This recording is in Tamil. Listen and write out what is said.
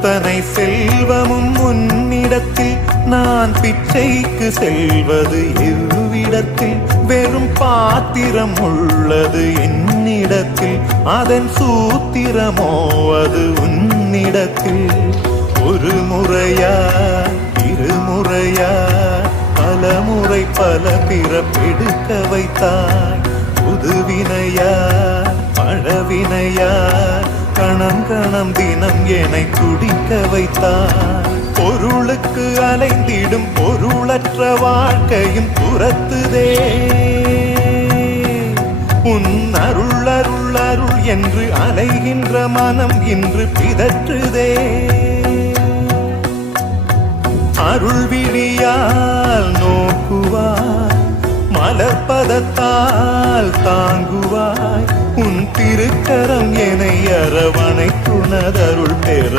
அத்தனை செல்வமும் உன்னிடத்தில் நான் பிச்சைக்கு செல்வது எவ்விடத்தில் வெறும் பாத்திரம் உள்ளது என்னிடத்தில் அதன் சூத்திரமோ அது உன்னிடத்தில் ஒரு முறையா இருமுறையா பல முறை பல பிறப்பெடுக்க வைத்தாய் புதுவினையா பழவினையா கணம் கணம் தினம் என்னை துடிக்க வைத்தாய் பொருளுக்கு அலைந்திடும் பொருளற்ற வாழ்க்கையும் துரத்துதே உன் அருள் அருள் அருள் என்று அலைகின்ற மனம் இன்று பிதற்றுதே அருள் விழியால் நோக்குவாய் மலர்பதத்தால் தாங்குவாய் உன் திருக்கரம் என்னை அரவணைத்துணதருள் பெற